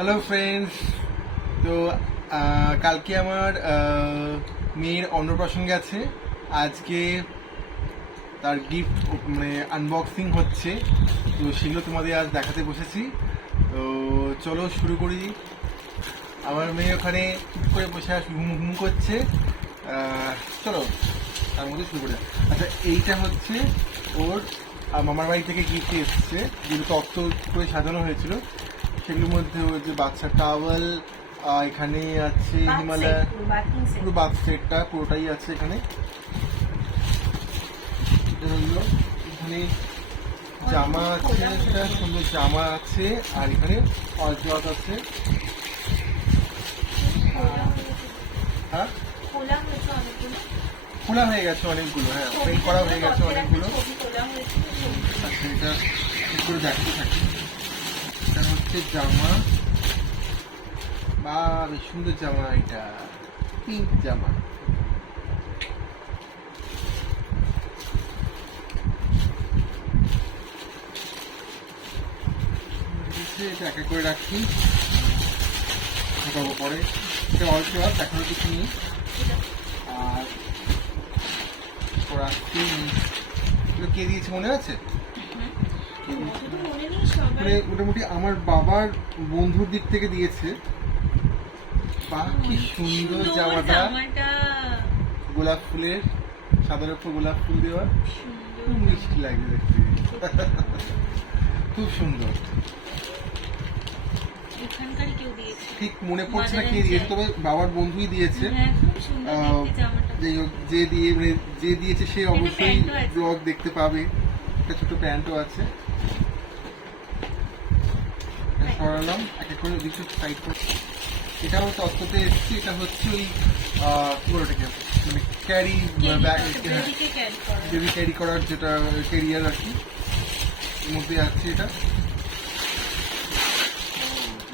Hello friends. তো কালকে আমার মেয়ের অন্নপ্রাশন গেছে। আজকে তার গিফট মানে আনবক্সিং হচ্ছে, তো সেগুলো তোমাদের আজ দেখাতে বসেছি। তো চলো শুরু করি। আমার মেয়ে ওখানে চুপ করে বসে হুম হুম করছে। চলো তার মধ্যে শুরু করে। আচ্ছা, এইটা হচ্ছে ওর মামার বাড়ি থেকে গিফট এসছে, যেগুলো তত্ত্ব করে সাজানো হয়েছিল। সেগুলোর মধ্যে ওই যে বাচ্চা টাওয়েল, এখানে আছে হিমালয়, পুরো বাথ সেটটা পুরোটাই আছে এখানে। এখানে জামা আছে, একটা সুন্দর জামা আছে, আর এখানে অজট আছে। হ্যাঁ, খোলা হয়ে গেছে অনেকগুলো। হ্যাঁ, পেন্ট করা হয়ে গেছে অনেকগুলো। আচ্ছা, এটা ঠিক করে দেখতে থাকি। এটা হচ্ছে জামা, বা বেশ সুন্দর জামা, এটা পিঙ্ক জামা। এটা এক এক করে রাখি, ঢোকাবো পরে। এটা অল্প দেখানোর কিছু নেই। আর রাখছি, এগুলো কে দিয়েছে মনে আছে? মানে মোটামুটি আমার বাবার বন্ধুর দিক থেকে দিয়েছে। বা কি সুন্দর জামাটা, গোলাপ ফুলের, সাদার উপর গোলাপ ফুল দেওয়া, খুব মিষ্টি লাগে দেখতে, খুব সুন্দর। ঠিক মনে পড়ছে না কে দিয়েছে, তবে বাবার বন্ধুই দিয়েছে। যে দিয়েছে সে অবশ্যই ব্লগ দেখতে পাবে। একটা ছোট প্যান্টও আছে। সরালাম এক এক করে কিছু সাইড করছি। এটা আমার তত্ত্বতে এসেছি। এটা হচ্ছে ওই কি বলে ওটাকে, মানে ক্যারি ব্যাগ, বেবি ক্যারি করার যেটা ক্যারিয়ার আর কি, এর মধ্যে আছে এটা।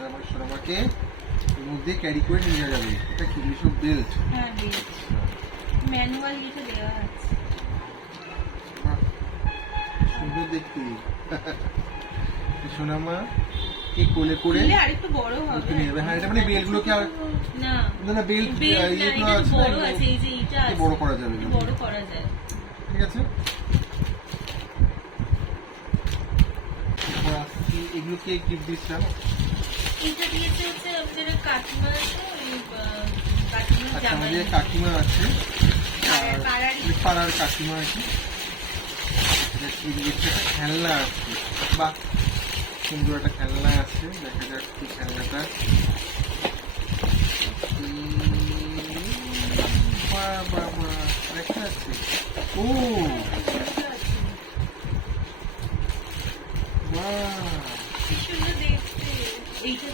আমার সোনামাকে এর মধ্যে ক্যারি করে নিয়ে যাবে। এটা কি সব বেল্ট, ম্যানুয়াল লিখে দেওয়া আছে, সুন্দর দেখতে। সোনামা কে কোলে করে আরেকটু বড় হবে। হ্যাঁ, এটা মানে বেল্টগুলোকে আর না না বেল্ট ইয়েগুলো আছে, বড় আছে, এই যে এটা আছে, বড় করা যাবে, বড় করা যায়। ঠিক আছে। এগুলো কে গিফট দিচ্ছিলাম? এটা দিয়েছে হচ্ছে আমাদের কাকিমা আছে, কাকিমা আচ্ছা, জামাই, আমাদের কাকিমা আছে, আর পাড়ার কাকিমা আছে। খেলনা আছে, বাহ সুন্দর একটা খেলনা আছে। দেখা যাক কি খেলনাটা। দেখা যাচ্ছে, ও কি সুন্দর দেখতে, এইটা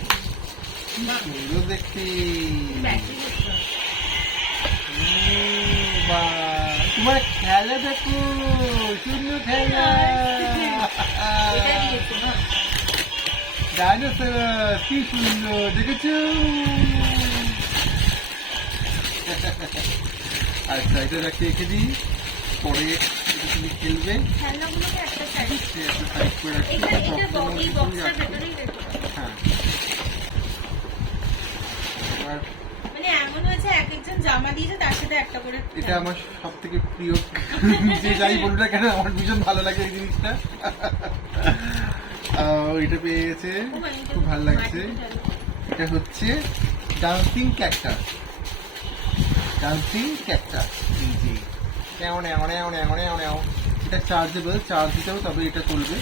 সুন্দর দেখতে। তোমার খেলা দেখো, সুন্দর খেলা। ডাইনোসর কি সুন্দর দেখেছো। আচ্ছা, এটা রেখে দিই, পরে তুমি খেলবে। হ্যাঁ, এটা আমার সব থেকে প্রিয়, যে যাই বলুন না কেন আমার ভীষণ ভালো লাগে এই জিনিসটা। এটা পেয়ে গেছে, খুব ভালো লাগছে। এটা হচ্ছে ডান্সিং ক্যাকটাস, ডান্সিং ক্যাকটাস। এটা চার্জেবল, চার্জ দিতে হবে তবে এটা চলবে।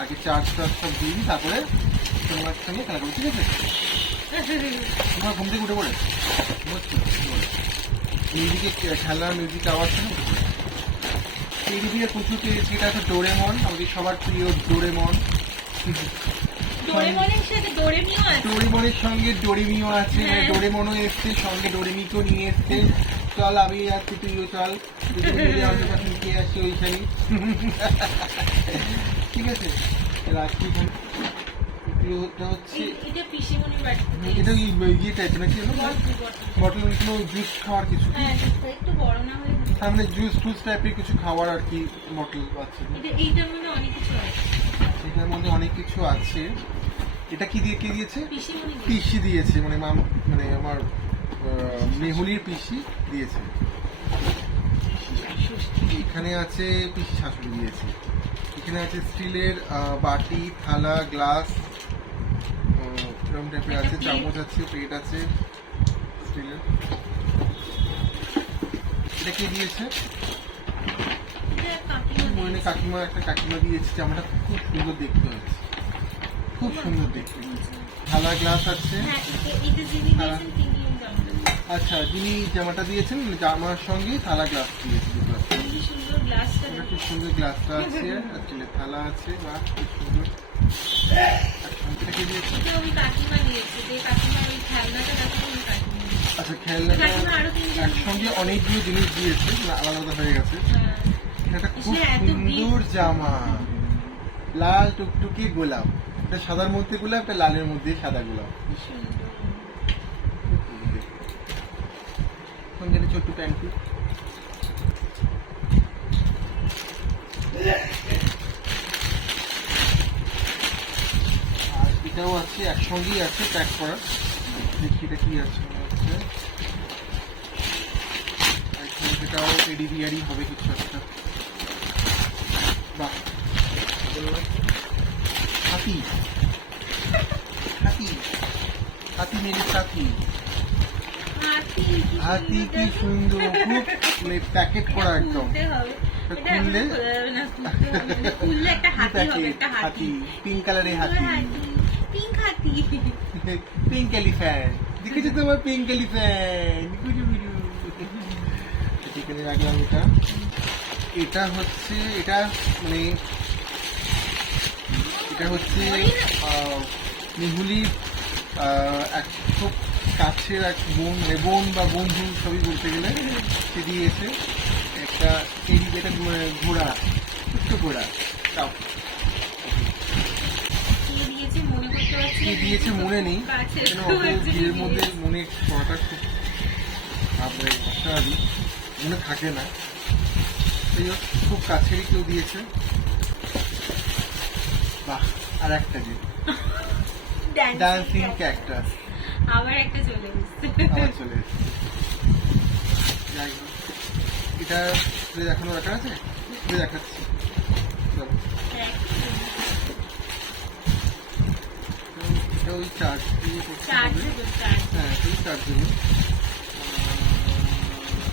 আগে চার্জ টার্জ সব দিন, তারপরে তোমার সঙ্গে খেলা করবে, ঠিক আছে? তোমার ঘুম থেকে উঠে পড়ে মিউজিকে খেলার মিউজিক আওয়াজ শুনে উঠে পড়ে। এদিকে প্রচুর পেয়েছি। এটা হচ্ছে ডোরেমন, আমাদের সবার প্রিয় ডোরেমন। ডোরেমনের সঙ্গে ডোরেমিও আছে, মানে ডোরেমনও এসছে সঙ্গে, ডোরেমিকেও নিয়ে এসছে। চল আমি আসছি, তুইও চল, কে আসছে ওইখানে। ঠিক আছে, রাখছি। এটা ইয়ে টাইপের নাকি, বটল কোনো জুস খাওয়ার কিছু, তার মানে জুস টুস টাইপের কিছু খাওয়ার আর কি বটল আছে। এটার মধ্যে অনেক কিছু আছে। এটা কি দিয়েছে? পিসিমণি দিয়েছে। পিসি দিয়েছে, মানে মানে আমার মেহুলির পিসি দিয়েছে। এখানে আছে পিসি শাশুড়ি দিয়েছে। এখানে আছে স্টিলের বাটি, থালা, গ্লাস, এরকম টাইপের আছে, চামচ আছে, প্লেট আছে স্টিলের। এটা কে দিয়েছে? এটা কাকিমা মনে নেই, দিয়েছে। কাকিমা, একটা কাকিমা দিয়েছে। জামাটা খুব সুন্দর দেখতে হচ্ছে, খুব সুন্দর দেখতে। থালা, গ্লাস আছে। হ্যাঁ, এটা যিনি দিয়েছেন তিনি জামাটা দিয়েছেন। আচ্ছা, যিনি জামাটা দিয়েছেন জামার সঙ্গে থালা, গ্লাস দিয়েছে দুটো আছে। কি সুন্দর গ্লাসটা এটা দেখো। খুব সুন্দর গ্লাসটা আছে, আর স্টিলের থালা আছে, বা খুব সুন্দর। আর সঙ্গীটা কে দিয়েছে? এটা ওই কাকিমা দিয়েছে, যে কাকিমার ওই খেলনাটা দেখো, ওই কাকিমা দিয়েছে। আচ্ছা, খেলনাটা কাকিমা আরো তিনজন একসঙ্গে অনেকগুলো জিনিস দিয়েছে, না আলাদা আলাদা হয়ে গেছে। হ্যাঁ। এটা খুব সে এত সুন্দর জামা, লাল টুকটুকি গোলাপ। এটা সাদার মধ্যে গোলাপ, এটা লালের মধ্যে সাদা গোলাপ। কি সুন্দর। সঙ্গে একটা ছোট্ট প্যান্টু। আর এটাও আছে, একসঙ্গেই আছে প্যাক করা। দেখি এটা কি আছে, মনে হচ্ছে এটাও টেডি বিয়ারই হবে কিছু একটা। বাহ, হাতি, হাতি, হাতি মেরে সাথী। হাতি হাতি কি সুন্দর, খুব মানে প্যাকেট করা একদম। খুলতে হবে। এটা এটা এখন খুললে? খোলা যাবে না, খুলতে হবে না। খুললে একটা হাতি হবে, একটা হাতি। পিঙ্ক কালারের হাতি, পিঙ্ক হাতি। Pink elephant. দেখেছো তোমার পিঙ্ক এলিফ্যান্ট? এখানে রাখলাম এটা। এটা হচ্ছে, এটা মানে এটা হচ্ছে মেহুলির এক খুব কাছের এক বোন, মানে বোন বা বন্ধু সবই বলতে গেলে, সে দিয়েছে একটা এটা ঘোড়া, ছোট্ট ঘোড়া। তাও কে দিয়েছে মনে করতে পারছি কি না। দিয়েছে মনে নেই, কাছে কেন অত ভিড়ের মধ্যে মনে করাটা খুব তারপরে অস্বাভাবিক, মনে থাকে না। সেই হোক, খুব কাছেরই কেউ দিয়েছে। বাহ, আর একটা যে ডান্সিং ক্যাকটাস আবার একটা চলে এসেছে। আবার চলে এসেছে। যাই হোক, এটা এখনো রাখা আছে, দেখাচ্ছি। চলো, এটা ওই চার্জ দিয়ে করতে হবে। হ্যাঁ, ওই চার্জ দেবো,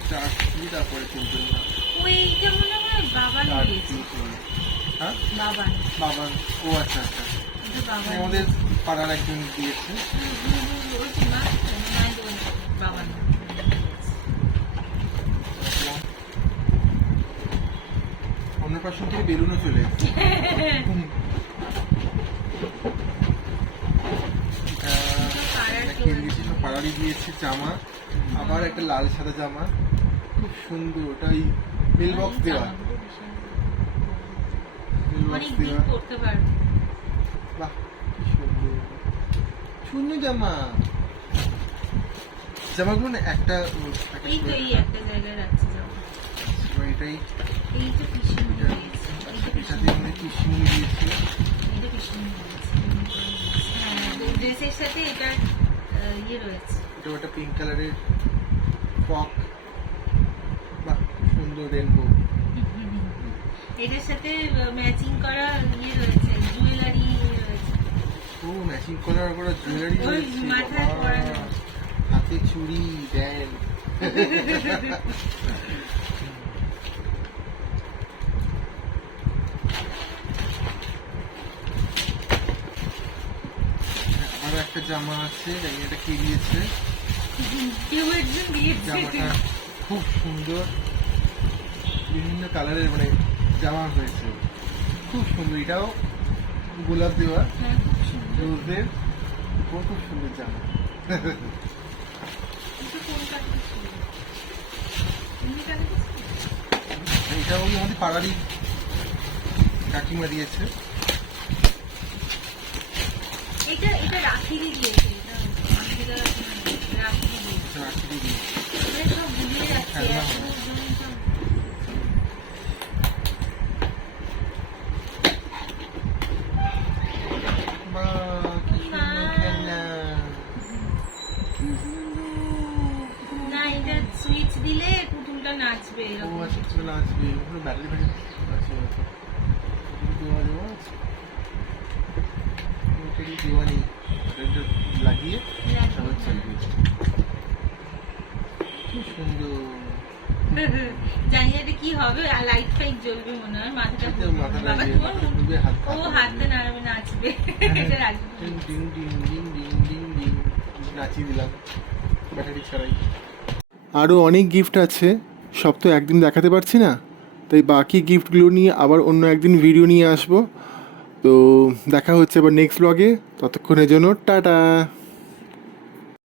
চার্জ দিয়ে তারপরে চলবে না। ওইটা মনে হয় বাবা চার্জ দিয়েছে। দিয়ে চলবে। হ্যাঁ, বাবা বাবার, ও আচ্ছা আচ্ছা, এটা বাবা আমাদের পাড়ার একজন দিয়েছে। বাবা অন্নপ্রাশন থেকে বেলুনও চলে এসেছে। পাড়ারই দিয়েছে জামা, আবার একটা লাল সাদা জামা, খুব সুন্দর। ওটা ওই মেল বক্স দেওয়া, মেল বক্স অনেকদিন দেওয়া। করতে পারবো। বাহ, কি সুন্দর সুন্দর জামা। জামাগুলো না একটা এই তো এই একটা জায়গায় রাখছি যাবো। এটাই, এই তো পিসিমণি দিয়েছে। এটাতে অনেক কিশমিশ দিয়েছে। এটা পিসিমণি দিয়েছে। হ্যাঁ, ড্রেসের সাথে এটা ইয়ে রয়েছে। এটা একটা পিঙ্ক কালারের ফ্রক। বাহ, সুন্দর রেনবো। এটার সাথে ম্যাচিং করা ইয়ে রয়েছে, জুয়েলারি রয়েছে। ও, ম্যাচিং করার পর জুয়েলারি ওই রয়েছে। মাথায় বাবা, পরানো। হাতে চুড়ি দেন। আরো একটা জামা আছে, জানি এটা কে দিয়েছে। কেউ একজন দিয়েছে। জামাটা খুব সুন্দর, বিভিন্ন কালারের মানে জামা হয়েছে, খুব সুন্দর। এটাও গোলাপ দেওয়া, হ্যাঁ, খুব সুন্দর। রোজের, খুব সুন্দর জামা। এটা কোন কালার ছিল? এমনি কালার ছিল? এটা ওই আমাদের পাড়ারই কাকিমা দিয়েছে। এটা এটা রাখিরই দিয়েছে। এটা রাখিরই দিয়েছে। রাখি দিয়েছে। এটা সব ভুলে যাচ্ছে খেলনা এত হবে। জন সব। বা, কি দিলে পুতুলটা নাচবে ও এরকম আচ্ছা কিছু। কিছু নাচবে ওখানে ব্যাটারি ফ্যাটারি আছে হয়তো। দেওয়া দেওয়া আছে ব্যাটারি দেওয়া নেই, ব্যাটারিটা লাগিয়ে তারপর চলবে। খুব সুন্দর। জানি না এটা কি হবে, আর লাইট ফাইট জ্বলবে মনে হয়, মাথাটা এই তো ঘুরবে। মাথাটা বাবা ইয়ে, তোমার মাথাটা ঘুরবে, হাত ও হাতটা নাড়বে, নাচবে। এটা রাখবে। Ding ding ding ding ding ding ding নাচিয়ে দিলাম ব্যাটারি ছাড়াই। আরও অনেক গিফট আছে, সব তো একদিন দেখাতে পারছি না, তাই বাকি গিফটগুলো নিয়ে আবার অন্য একদিন ভিডিও নিয়ে আসবো। তো দেখা হচ্ছে আবার নেক্সট ব্লগে, ততক্ষণের জন্য টাটা।